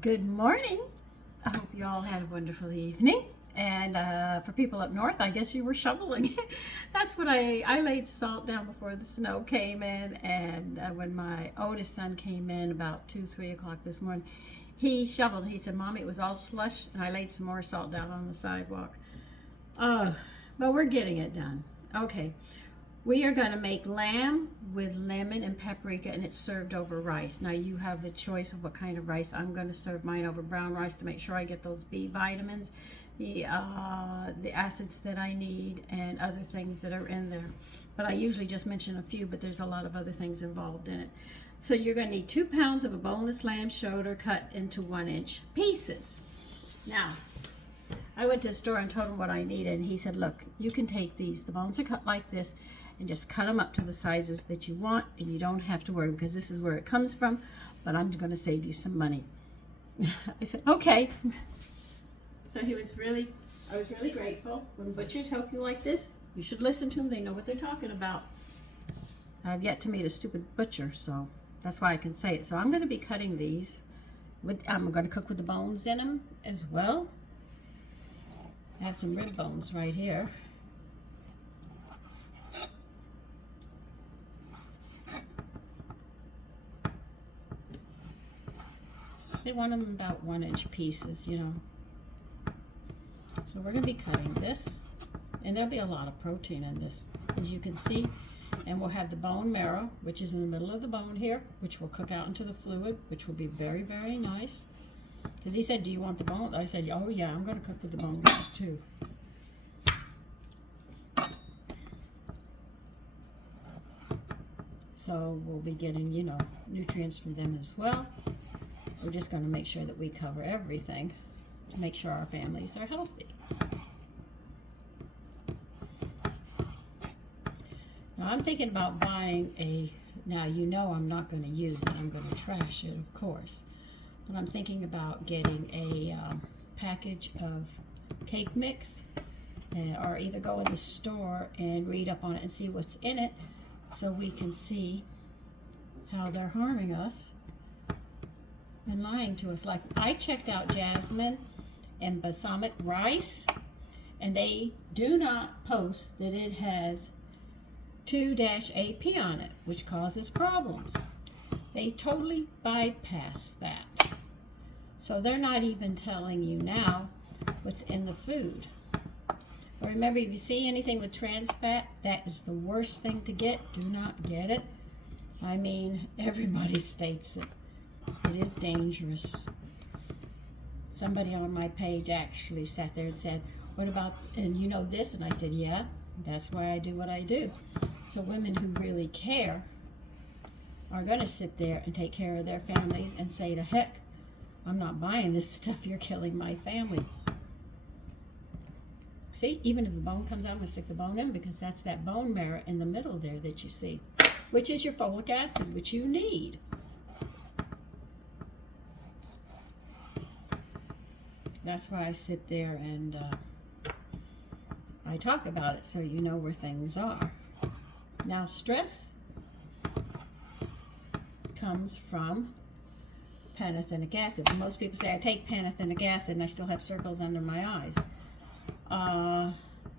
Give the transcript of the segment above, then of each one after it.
Good morning. I hope you all had a wonderful evening. And for people up north, I guess you were shoveling. That's what I laid salt down before the snow came in. And when my oldest son came in about 2, 3 o'clock this morning, he shoveled. He said, Mommy, it was all slush. And I laid some more salt down on the sidewalk. But we're getting it done. Okay. We are going to make lamb with lemon and paprika, and it's served over rice. Now you have a choice of what kind of rice. I'm going to serve mine over brown rice to make sure I get those B vitamins, the acids that I need, and other things that are in there. But I usually just mention a few, but there's a lot of other things involved in it. So you're going to need 2 pounds of a boneless lamb shoulder cut into 1-inch pieces. Now, I went to the store and told him what I needed, and he said, look, you can take these. The bones are cut like this, and just cut them up to the sizes that you want, and you don't have to worry because this is where it comes from, but I'm going to save you some money. I said, okay. So I was really grateful. When butchers help you like this, you should listen to them. They know what they're talking about. I've yet to meet a stupid butcher, so that's why I can say it. So I'm going to be cutting these. I'm going to cook with the bones in them as well. I have some rib bones right here. They want them about 1-inch pieces, you know. So we're going to be cutting this, and there'll be a lot of protein in this, as you can see. And we'll have the bone marrow, which is in the middle of the bone here, which will cook out into the fluid, which will be very, very nice. Because he said, do you want the bone? I said, oh yeah, I'm going to cook with the bones too. So we'll be getting, you know, nutrients from them as well. We're just going to make sure that we cover everything to make sure our families are healthy. Now I'm thinking about buying now you know I'm not going to use it, I'm going to trash it, of course. But I'm thinking about getting a package of cake mix, or either go in the store and read up on it and see what's in it so we can see how they're harming us and lying to us. Like, I checked out jasmine and basmati rice, and they do not post that it has 2-AP on it, which causes problems. They totally bypass that. So they're not even telling you now what's in the food. But remember, if you see anything with trans fat, that is the worst thing to get. Do not get it. I mean, everybody states it. It is dangerous. Somebody on my page actually sat there and said, what about, and you know this? And I said, yeah, that's why I do what I do. So women who really care are going to sit there and take care of their families and say, to heck, I'm not buying this stuff. You're killing my family. See, even if the bone comes out, I'm going to stick the bone in, because that's that bone marrow in the middle there that you see, which is your folic acid, which you need. That's why I sit there and I talk about it so you know where things are. Now, stress comes from pantothenic acid. Most people say, I take pantothenic acid and I still have circles under my eyes.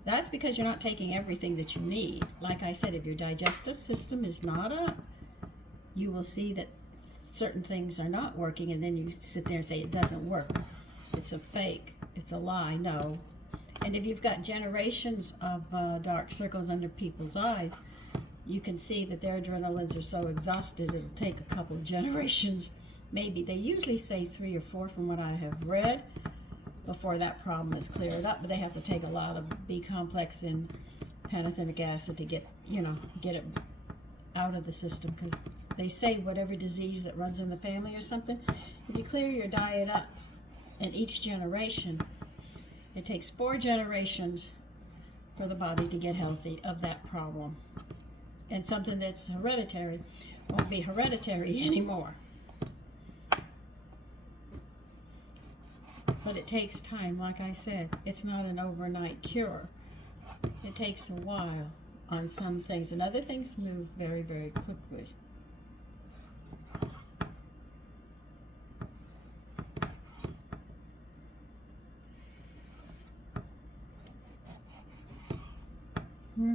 That's because you're not taking everything that you need. Like I said, if your digestive system is not up, you will see that certain things are not working, and then you sit there and say it doesn't work. It's a fake. It's a lie. No. And if you've got generations of dark circles under people's eyes, you can see that their adrenalines are so exhausted it'll take a couple of generations. Maybe they usually say 3 or 4 from what I have read before that problem is cleared up, but they have to take a lot of B complex and pantothenic acid to get it out of the system, because they say whatever disease that runs in the family or something, if you clear your diet up in each generation, it takes 4 generations for the body to get healthy of that problem. And something that's hereditary won't be hereditary anymore. But it takes time. Like I said, it's not an overnight cure. It takes a while on some things, and other things move very, very quickly. Now,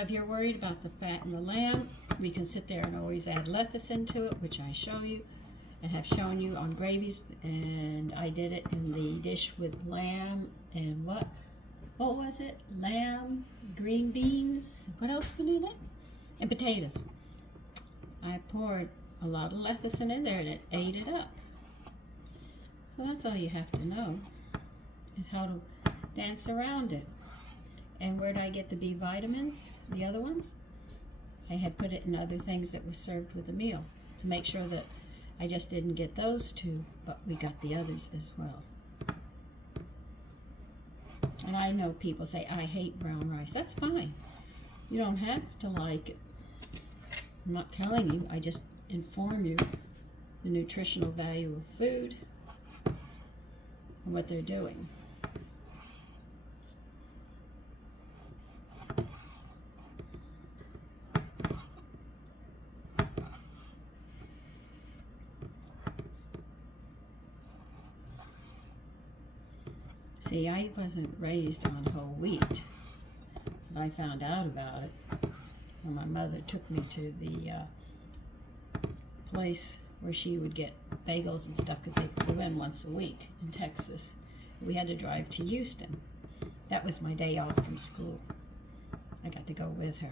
if you're worried about the fat in the lamb, we can sit there and always add lecithin to it, which I show you and have shown you on gravies. And I did it in the dish with lamb and what was it? Lamb, green beans, what else was in it? And potatoes. I poured a lot of lecithin in there and it ate it up. So that's all you have to know, is how to dance around it. And where did I get the B vitamins? The other ones? I had put it in other things that was served with the meal to make sure that I just didn't get those two, but we got the others as well. And I know people say, I hate brown rice. That's fine. You don't have to like it. I'm not telling you, I just inform you the nutritional value of food and what they're doing. See, I wasn't raised on whole wheat, but I found out about it when my mother took me to the place where she would get bagels and stuff, because they flew in once a week in Texas. We had to drive to Houston. That was my day off from school. I got to go with her.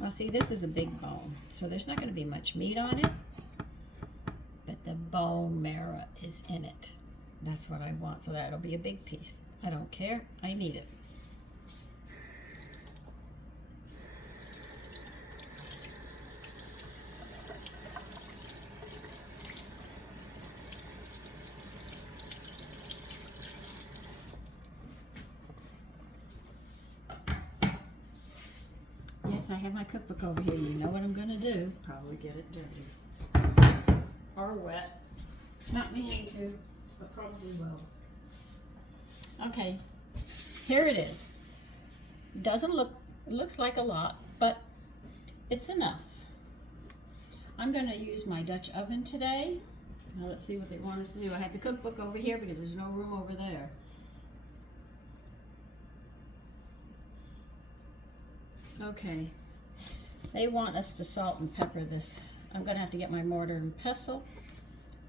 Well, see, this is a big bone, so there's not going to be much meat on it. The bone marrow is in it. That's what I want, so that'll be a big piece. I don't care, I need it. Yes, I have my cookbook over here. You know what I'm going to do. Probably get it dirty. Or wet. Not meaning to, but probably will. Okay, here it is. Doesn't look, it looks like a lot, but it's enough. I'm going to use my Dutch oven today. Now let's see what they want us to do. I have the cookbook over here because there's no room over there. Okay, they want us to salt and pepper this. I'm going to have to get my mortar and pestle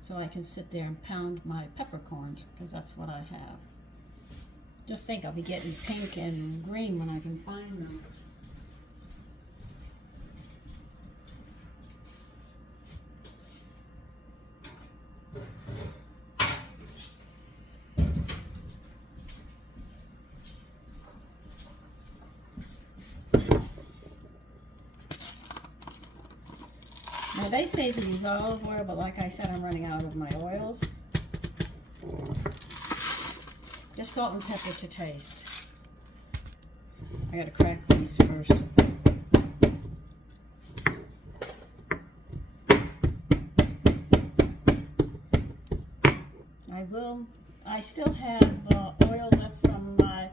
so I can sit there and pound my peppercorns, because that's what I have. Just think, I'll be getting pink and green when I can find them. Now they say to use olive oil, but like I said, I'm running out of my oils. Just salt and pepper to taste. I gotta crack these first. I still have oil left from my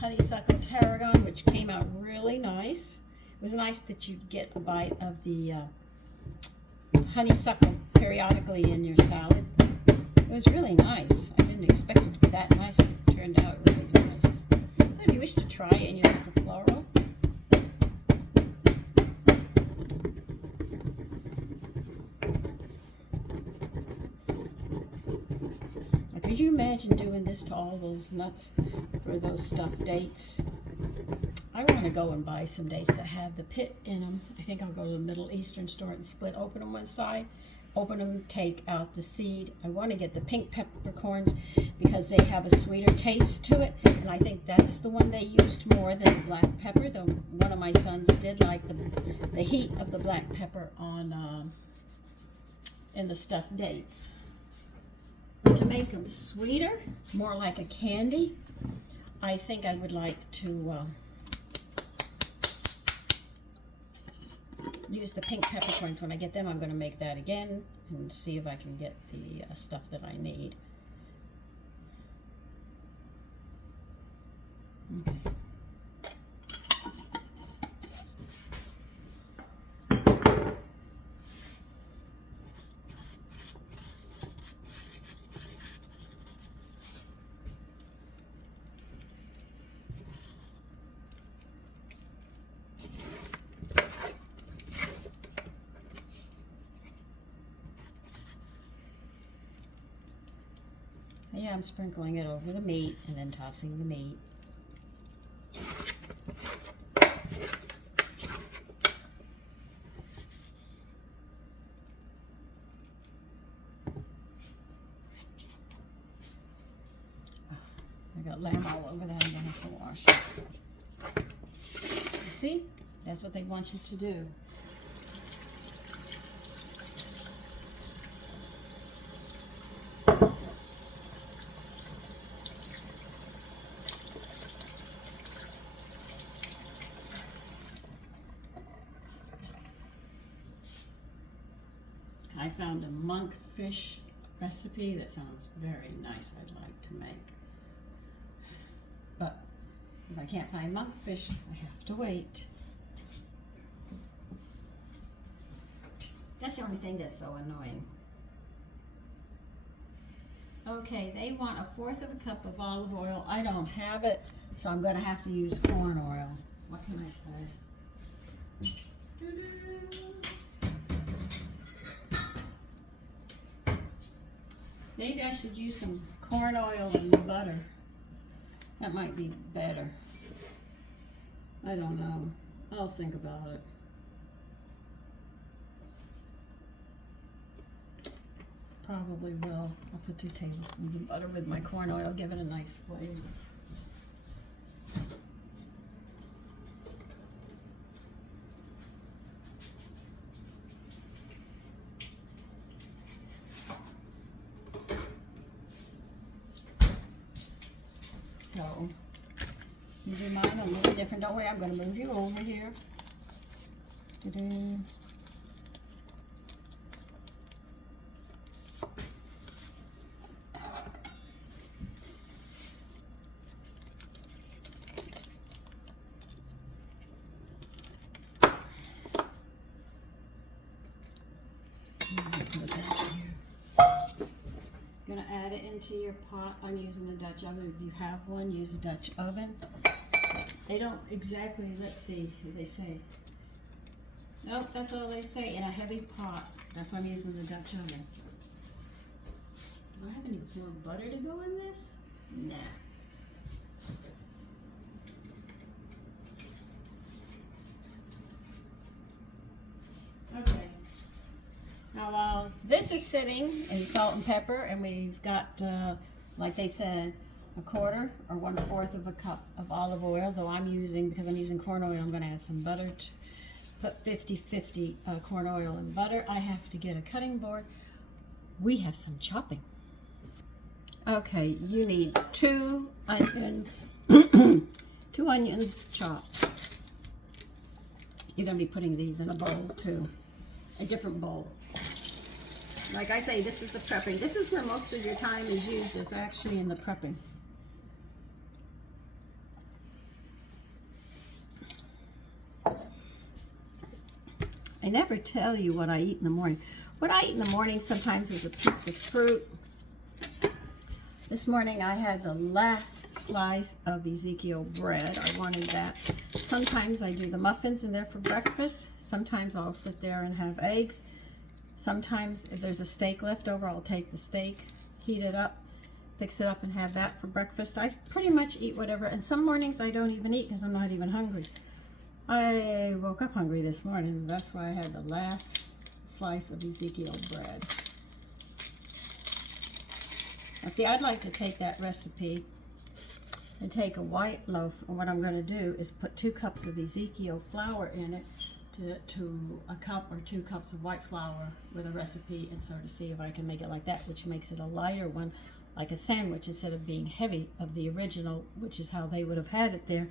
honeysuckle tarragon, which came out really nice. It was nice that you get a bite of the honeysuckle periodically in your salad. It was really nice. I didn't expect it to be that nice, but it turned out really nice. So if you wish to try it and you like a floral, now, could you imagine doing this to all those nuts for those stuffed dates? I want to go and buy some dates that have the pit in them. I think I'll go to the Middle Eastern store and split open them one side, open them, take out the seed. I want to get the pink peppercorns because they have a sweeter taste to it, and I think that's the one they used more than black pepper. Though one of my sons did like the heat of the black pepper on in the stuffed dates. But to make them sweeter, more like a candy, I think I would like to use the pink peppercorns. When I get them, I'm going to make that again and see if I can get the stuff that I need. Okay. Yeah, I'm sprinkling it over the meat and then tossing the meat. I got lamb all over that. I'm gonna have to wash it. You see? That's what they want you to do. I found a monkfish recipe that sounds very nice. I'd like to make. But if I can't find monkfish, I have to wait. That's the only thing that's so annoying. Okay, they want 1/4 of a cup of olive oil. I don't have it, so I'm going to have to use corn oil. What can I say? Maybe I should use some corn oil and butter. That might be better. I don't know. I'll think about it. Probably will. I'll put 2 tablespoons of butter with my corn oil, give it a nice flavor. So, you do mine a little different. Don't worry, I'm going to move you over here. Ta-da. Gonna add it into your pot. I'm using a Dutch oven. If you have one, use a Dutch oven. They don't exactly, let's see what they say. Nope, that's all they say, in a heavy pot. That's why I'm using the Dutch oven. Do I have any more butter to go in this? Nah. Okay. Now while this is sitting in salt and pepper, and we've got, like they said, 1/4 or 1/4 of a cup of olive oil, though I'm using, because I'm using corn oil, I'm going to add some butter to put 50-50 corn oil and butter. I have to get a cutting board. We have some chopping. Okay, you need 2 onions, 2 onions chopped. You're going to be putting these in a bowl too, a different bowl. Like I say, this is the prepping. This is where most of your time is used, is actually in the prepping. I never tell you what I eat in the morning. What I eat in the morning sometimes is a piece of fruit. This morning I had the last slice of Ezekiel bread. I wanted that. Sometimes I do the muffins in there for breakfast. Sometimes I'll sit there and have eggs. Sometimes if there's a steak left over, I'll take the steak, heat it up, fix it up, and have that for breakfast. I pretty much eat whatever, and some mornings I don't even eat because I'm not even hungry. I woke up hungry this morning. That's why I had the last slice of Ezekiel bread. Now see, I'd like to take that recipe and take a white loaf, and what I'm going to do is put 2 cups of Ezekiel flour in it to a cup or 2 cups of white flour with a recipe, and sort of see if I can make it like that, which makes it a lighter one, like a sandwich, instead of being heavy of the original, which is how they would have had it there,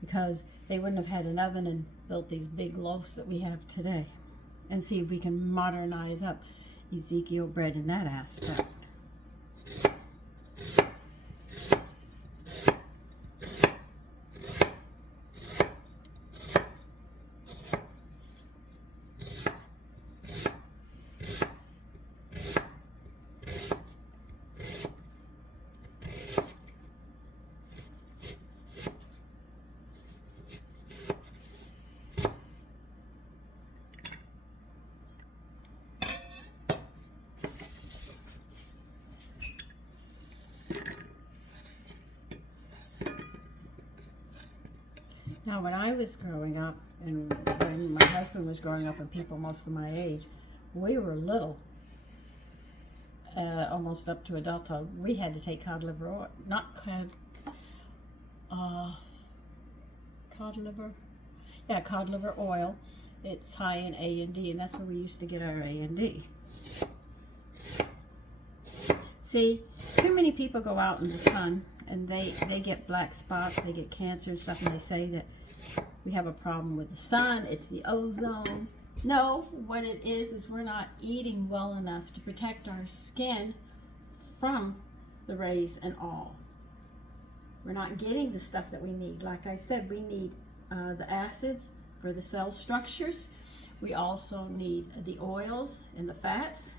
because they wouldn't have had an oven and built these big loaves that we have today. And see if we can modernize up Ezekiel bread in that aspect. Now, when I was growing up, and when my husband was growing up, and people most of my age, we were little, almost up to adulthood. We had to take cod liver oil, not cod liver, yeah, cod liver oil. It's high in A and D, and that's where we used to get our A and D. See, too many people go out in the sun, and they get black spots, they get cancer and stuff, and they say that we have a problem with the sun, it's the ozone. No, what it is we're not eating well enough to protect our skin from the rays and all. We're not getting the stuff that we need. Like I said, we need the acids for the cell structures. We also need the oils and the fats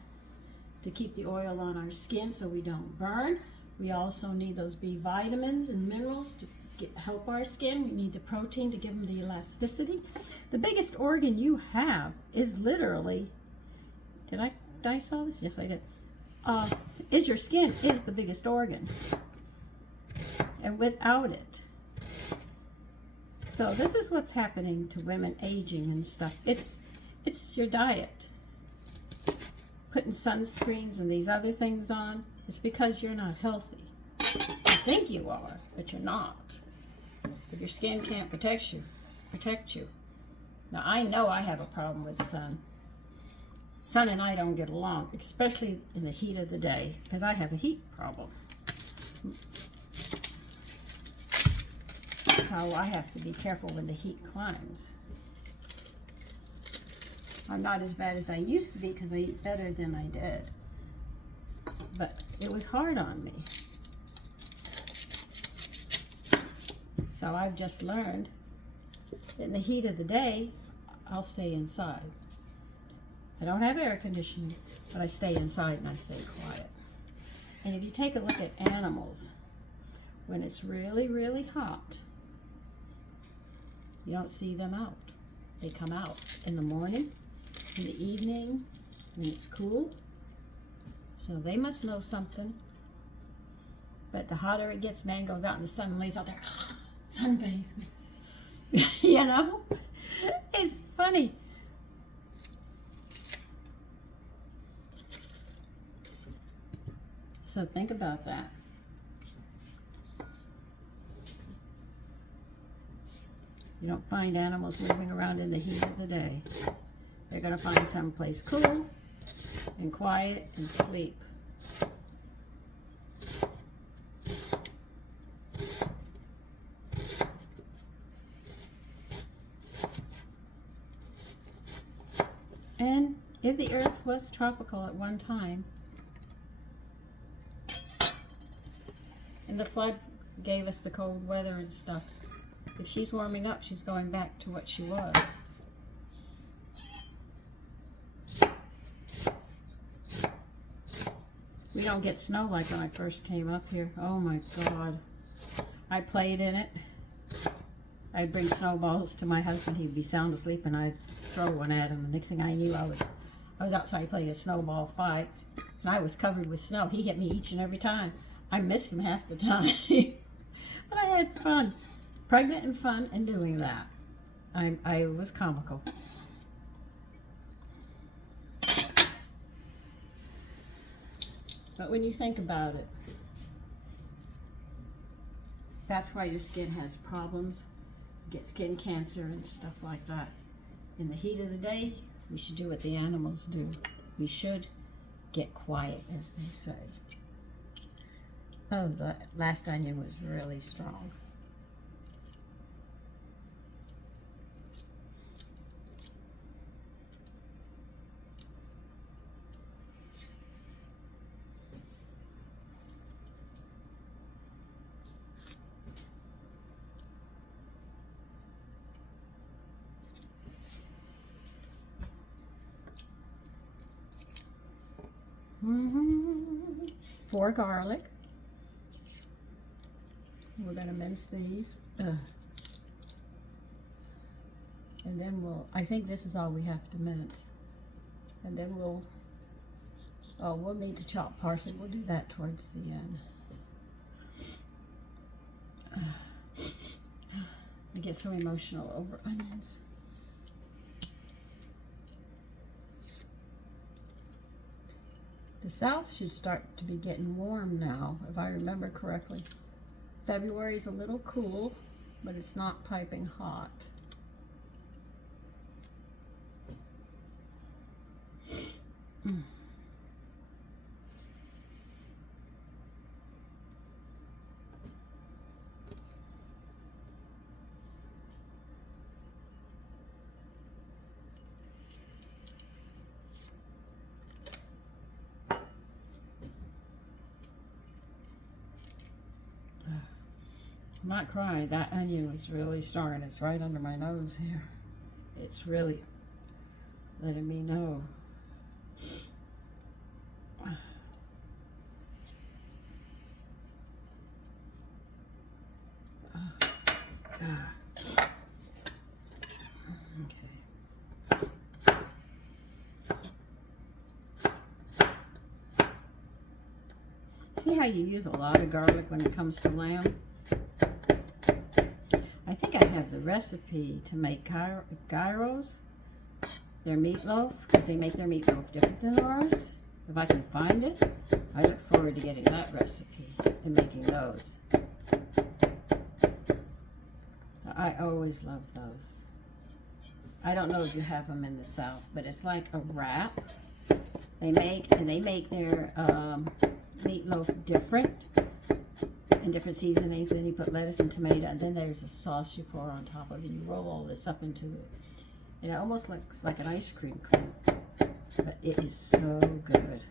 to keep the oil on our skin so we don't burn. We also need those B vitamins and minerals to help our skin. We need the protein to give them the elasticity. The biggest organ you have is literally, did I saw this? Yes, I did. Is your skin is the biggest organ. And without it. So this is what's happening to women aging and stuff. It's your diet. Putting sunscreens and these other things on. It's because you're not healthy. You think you are, but you're not. If your skin can't protect you. Now I know I have a problem with the sun. Sun and I don't get along, especially in the heat of the day, because I have a heat problem. So I have to be careful when the heat climbs. I'm not as bad as I used to be because I eat better than I did. But it was hard on me. So I've just learned that in the heat of the day, I'll stay inside. I don't have air conditioning, but I stay inside and I stay quiet. And if you take a look at animals, when it's really, really hot, you don't see them out. They come out in the morning, in the evening, when it's cool. So they must know something. But the hotter it gets, man goes out in the sun and lays out there, sunbathes me. You know? It's funny. So think about that. You don't find animals moving around in the heat of the day. They're going to find someplace cool and quiet and sleep. And if the earth was tropical at one time, and the flood gave us the cold weather and stuff, if she's warming up, she's going back to what she was. We don't get snow like when I first came up here. Oh my God. I played in it. I'd bring snowballs to my husband. He'd be sound asleep and I'd throw one at him. And next thing I knew, I was outside playing a snowball fight. And I was covered with snow. He hit me each and every time. I missed him half the time. But I had fun. Pregnant and fun and doing that. I was comical. But when you think about it, that's why your skin has problems. You get skin cancer and stuff like that. In the heat of the day, we should do what the animals do. We should get quiet, as they say. Oh, the last onion was really strong. For garlic. We're going to mince these. And then I think this is all we have to mince. And then we'll need to chop parsley. We'll do that towards the end. I get so emotional over onions. The South should start to be getting warm now, if I remember correctly. February is a little cool, but it's not piping hot. Mm. I'm not crying. That onion was really starting. It's right under my nose here. It's really letting me know. See how you use a lot of garlic when it comes to lamb? I think I have the recipe to make gyros, their meatloaf, because they make their meatloaf different than ours. If I can find it, I look forward to getting that recipe and making those. I always love those. I don't know if you have them in the South, but it's like a wrap. They make their meatloaf different and different seasonings. Then you put lettuce and tomato, and then there's a sauce you pour on top of it. You roll all this up into it. And it almost looks like an ice cream cone, but it is so good.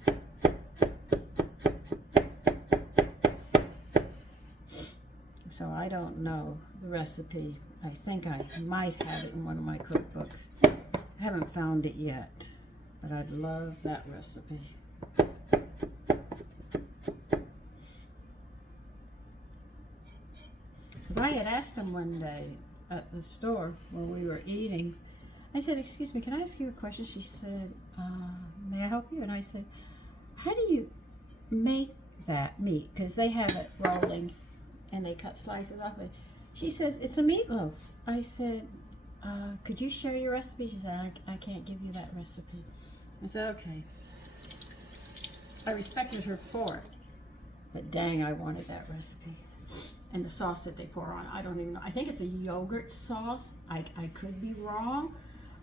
So I don't know the recipe. I think I might have it in one of my cookbooks. I haven't found it yet, but I'd love that recipe. Because I had asked him one day at the store when we were eating, I said, "Excuse me, can I ask you a question?" She said, "May I help you?" And I said, "How do you make that meat?" Because they have it rolling and they cut slices off it. She says, "It's a meatloaf." I said, "Could you share your recipe?" She said, I can't give you that recipe." I said, "Okay." I respected her for it, but dang, I wanted that recipe. And the sauce that they pour on, I don't even know. I think it's a yogurt sauce. I could be wrong,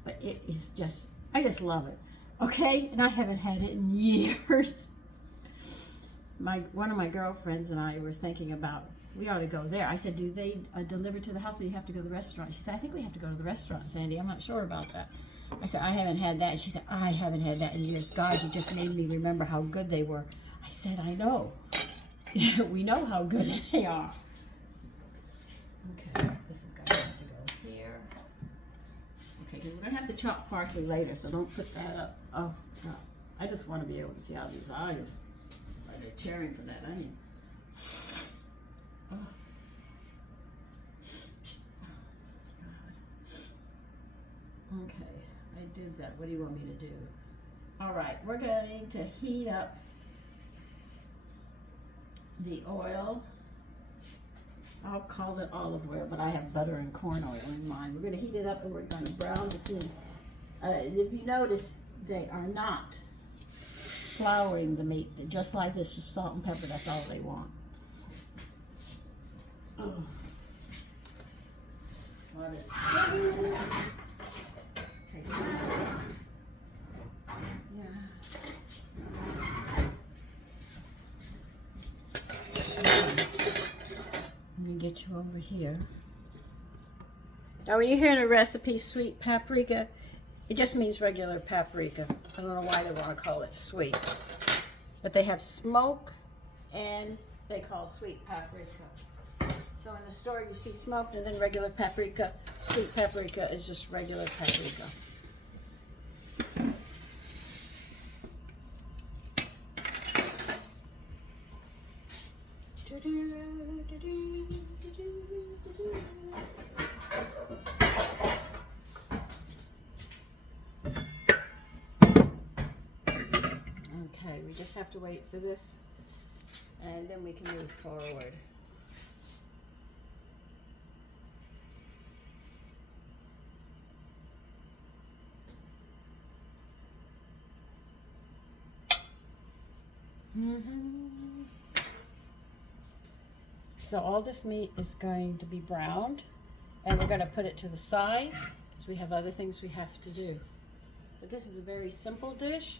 but it is just, I just love it. Okay, and I haven't had it in years. One of my girlfriends and I were thinking about, we ought to go there. I said, "Do they deliver to the house, or you have to go to the restaurant?" She said, "I think we have to go to the restaurant, Sandy. I'm not sure about that." I said, "I haven't had that." She said, "I haven't had that in years. God, you just made me remember how good they were." I said, "I know." We know how good they are. Okay, this is going to have to go here. Okay, because we're going to have to chop parsley later, so don't put that up. Oh, no. I just want to be able to see how these eyes are tearing for that onion. Oh. God. Okay, I did that. What do you want me to do? All right, we're going to heat up the oil. I'll call it olive oil, but I have butter and corn oil in mine. We're going to heat it up and we're going to brown this in. If you notice, they are not flouring the meat. They're just like this, just salt and pepper. That's all they want. Oh. Just let it sit. Take it out. Yeah. I'm going to get you over here. Now when you hear in a recipe sweet paprika, it just means regular paprika. I don't know why they want to call it sweet. But they have smoke and they call sweet paprika. So in the store you see smoked and then regular paprika. Sweet paprika is just regular paprika. Okay, we just have to wait for this and then we can move forward. So all this meat is going to be browned, and we're going to put it to the side because we have other things we have to do. But this is a very simple dish.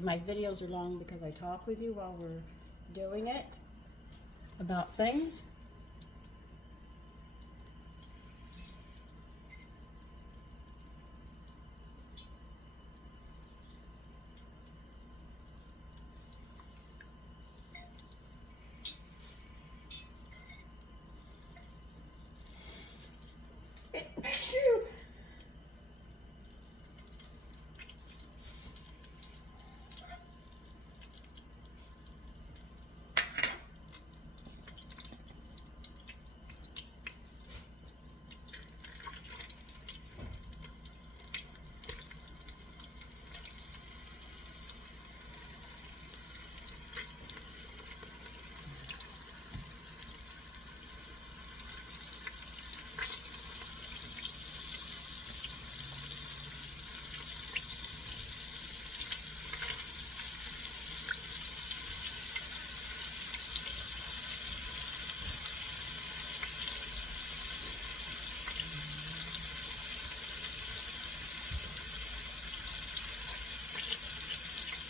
My videos are long because I talk with you while we're doing it about things.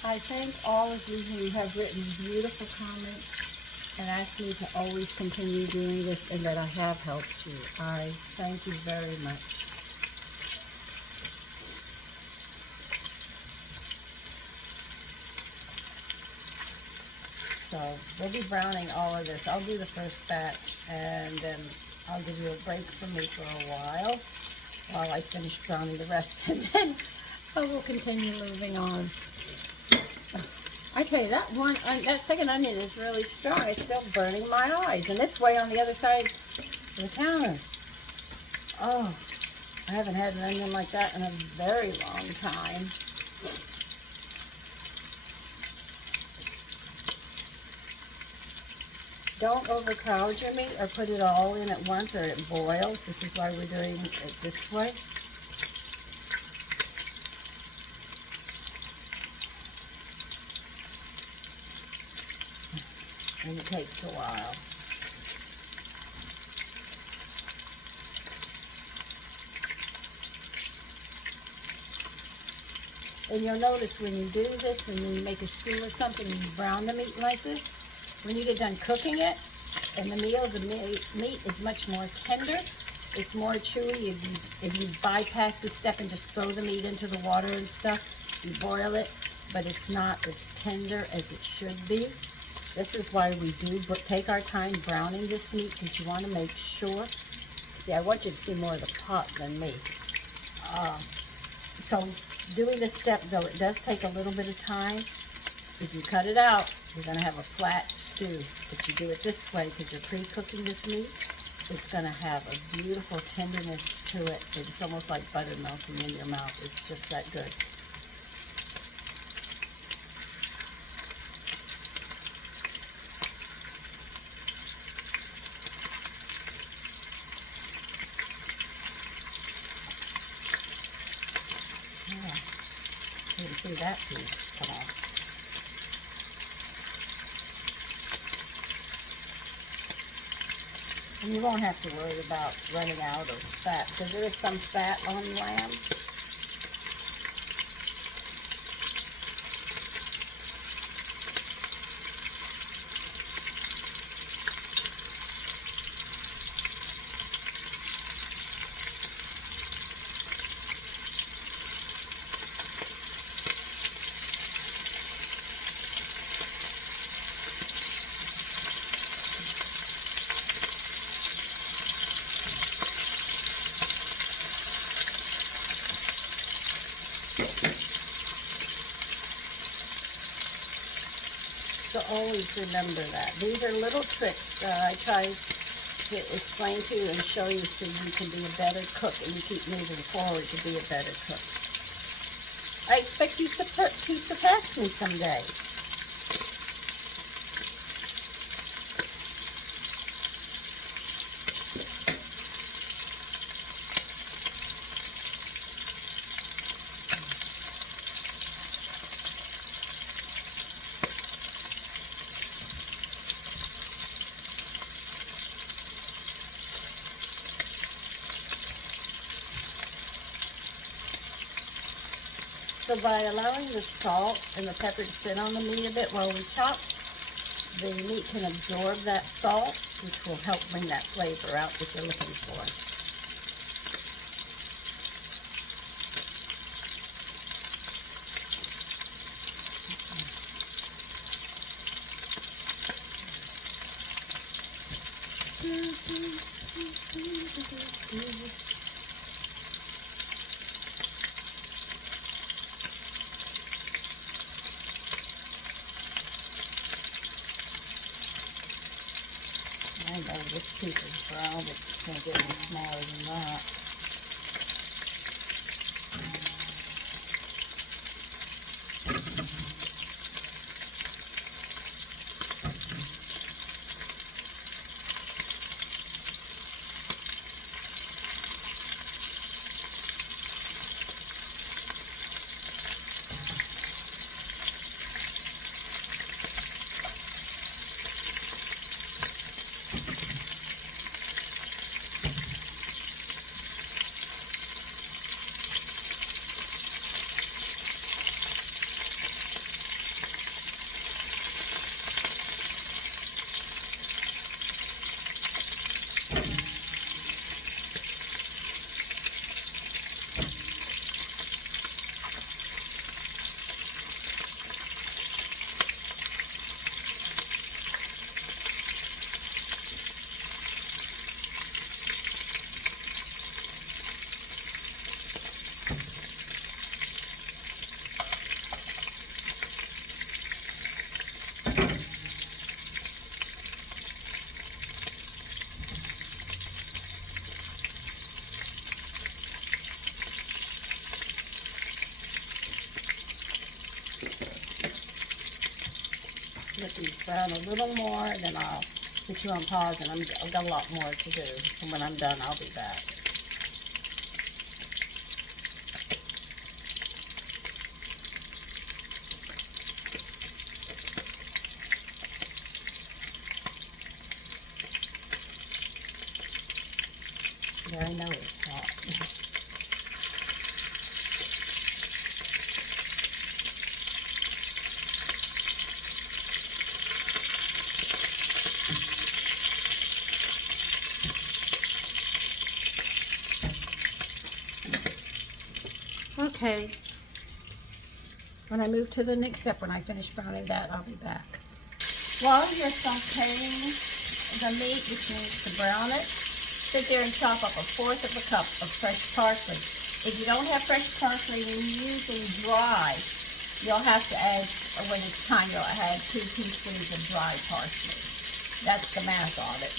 I thank all of you who have written beautiful comments and asked me to always continue doing this, and that I have helped you. I thank you very much. So we'll be browning all of this. I'll do the first batch, and then I'll give you a break from me for a while I finish browning the rest, and then I will continue moving on. I tell you, that second onion is really strong. It's still burning my eyes, and it's way on the other side of the counter. Oh, I haven't had an onion like that in a very long time. Don't overcrowd your meat or put it all in at once or it boils. This is why we're doing it this way. And it takes a while. And you'll notice when you do this and you make a stew or something and you brown the meat like this, when you get done cooking it and the meat is much more tender, it's more chewy. If you bypass this step and just throw the meat into the water and stuff, you boil it, but it's not as tender as it should be. This is why we do take our time browning this meat, because you want to make sure. See, I want you to see more of the pot than me. So doing this step, though, it does take a little bit of time. If you cut it out, you're going to have a flat stew. If you do it this way, because you're pre-cooking this meat, it's going to have a beautiful tenderness to it. It's almost like butter melting in your mouth. It's just that good. You can see that piece come off. And you won't have to worry about running out of fat, because there is some fat on lamb. So always remember that. These are little tricks that I try to explain to you and show you so you can be a better cook and you keep moving forward to be a better cook. I expect you to surpass me someday. So by allowing the salt and the pepper to sit on the meat a bit while we chop, the meat can absorb that salt, which will help bring that flavor out that you're looking for. I know this piece is brown, but it's going to get any smaller than that. Let these brown a little more, and then I'll put you on pause, and I've got a lot more to do. And when I'm done, I'll be back. Yeah, I know it's hot. Okay, when I move to the next step, when I finish browning that, I'll be back. While you're sauteing the meat, which means to brown it, sit there and chop up 1/4 of a cup of fresh parsley. If you don't have fresh parsley and you're using dry, you'll have to add, when it's time, you'll add 2 teaspoons of dry parsley. That's the math on it.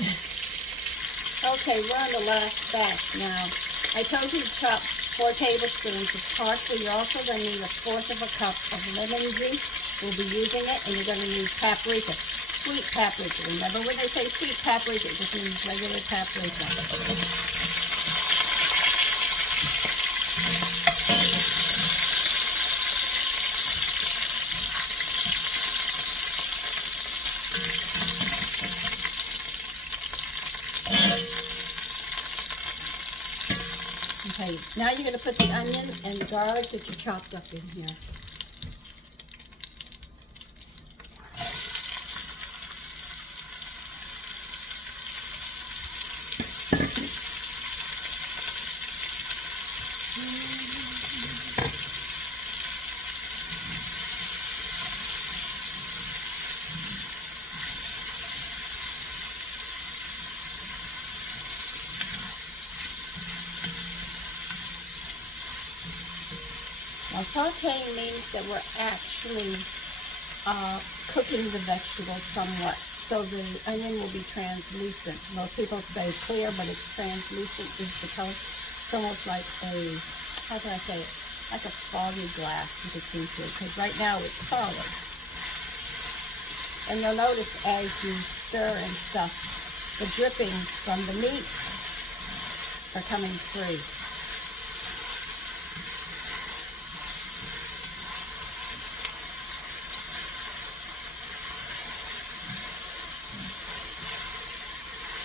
Okay, we're on the last batch now. I told you to chop 4 tablespoons of parsley. You're also going to need 1/4 of a cup of lemon juice. We'll be using it, and you're going to need paprika. Sweet paprika. Remember when they say sweet paprika, it just means regular paprika. Okay, now you're going to put the onion and the garlic that you chopped up in here. Now, sauteing means that we're actually cooking the vegetables somewhat, so the onion will be translucent. Most people say clear, but it's translucent is the color. It's almost like a, how can I say it, like a foggy glass you could see through, because right now it's solid. And you'll notice as you stir and stuff, the drippings from the meat are coming through.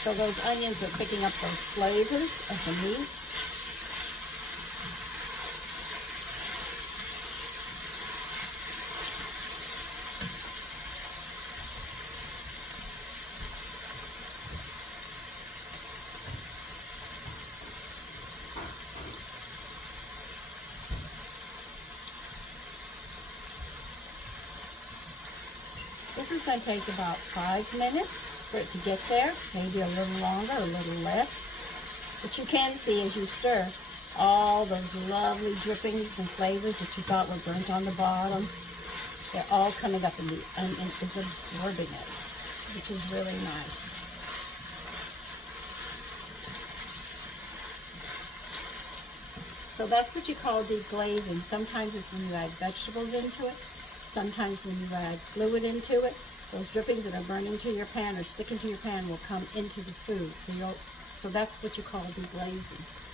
So those onions are picking up those flavors of the meat. This is going to take about 5 minutes for it to get there, maybe a little longer, a little less. But you can see as you stir, all those lovely drippings and flavors that you thought were burnt on the bottom, they're all coming up, and the onion is absorbing it, which is really nice. So that's what you call deglazing. Sometimes it's when you add vegetables into it. Sometimes when you add fluid into it, those drippings that are burning to your pan or sticking to your pan will come into the food. So that's what you call deglazing.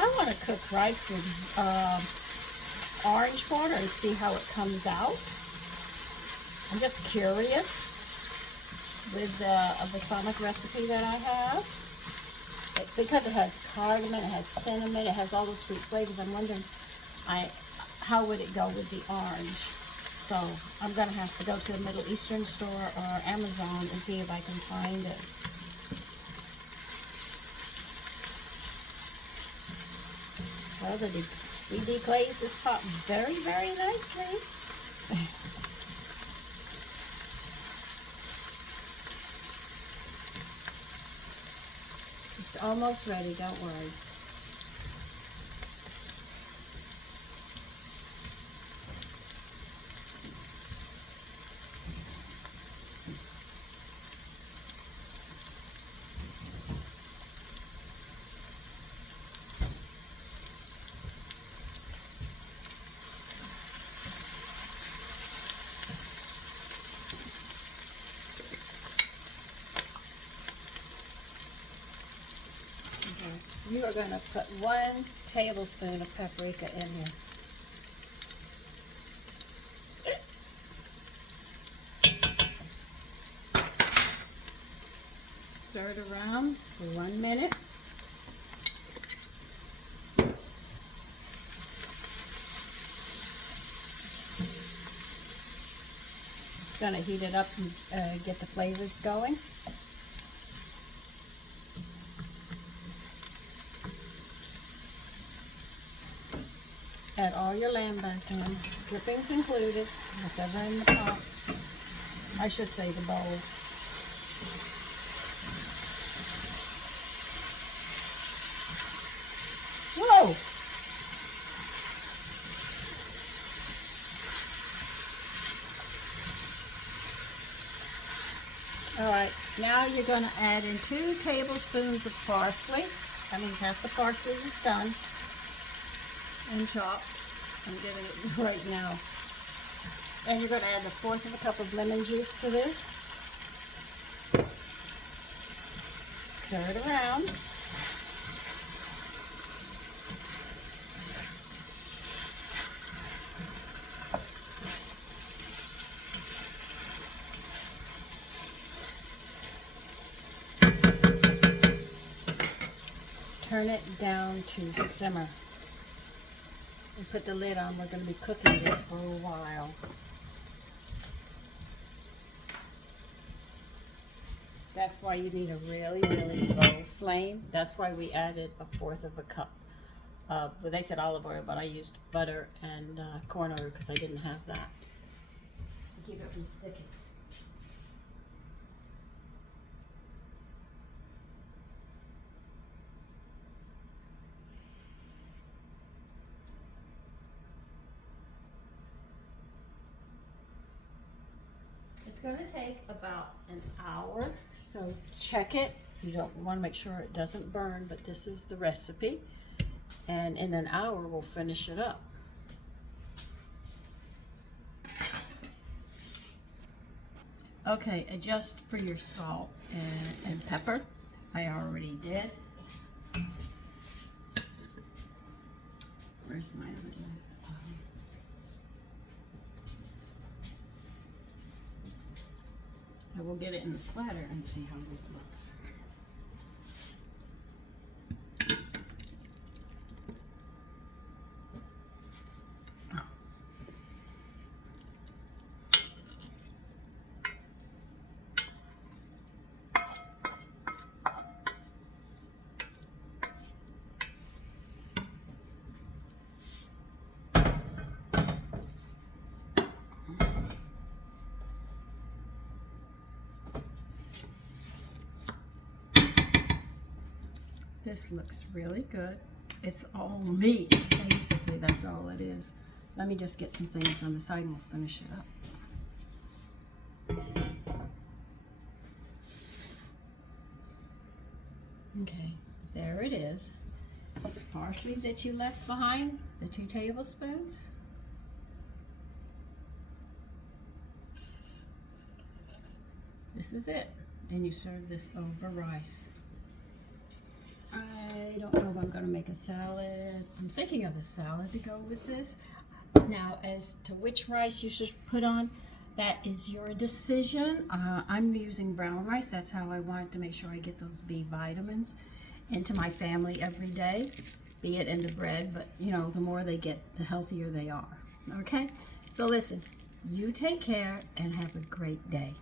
I want to cook rice with orange water and see how it comes out. I'm just curious with the balsamic recipe that I have. Because it has cardamom, it has cinnamon, it has all those sweet flavors, I'm wondering how would it go with the orange. So I'm going to have to go to the Middle Eastern store or Amazon and see if I can find it. Well, we deglazed this pot very, very nicely. It's almost ready, don't worry. You are going to put 1 tablespoon of paprika in here. Stir it around for 1 minute. Going to heat it up and get the flavors going. Add all your lamb back in, drippings included, whatever in the pot. I should say the bowl. Whoa! All right, now you're going to add in 2 tablespoons of parsley. That means half the parsley is done and chopped. I'm getting it right now. And you're going to add 1/4 cup of lemon juice to this. Stir it around. Turn it down to simmer. And put the lid on. We're going to be cooking this for a while. That's why you need a really, really low flame. That's why we added 1/4 cup of, well, they said olive oil, but I used butter and corn oil because I didn't have that to keep it from sticking. It's going to take about an hour, so check it. You don't want to make sure it doesn't burn, but this is the recipe. And in an hour, we'll finish it up. Okay, adjust for your salt and pepper. I already did. Where's my other one? I will get it in the platter and see how this looks. This looks really good. It's all meat, basically. That's all it is. Let me just get some things on the side and we'll finish it up. Okay, there it is. Parsley that you left behind, the 2 tablespoons. This is it. And you serve this over rice. I don't know if I'm going to make a salad. I'm thinking of a salad to go with this. Now, as to which rice you should put on, that is your decision. I'm using brown rice. That's how I want to make sure I get those B vitamins into my family every day, be it in the bread, but you know, the more they get, the healthier they are. Okay? So listen, you take care and have a great day.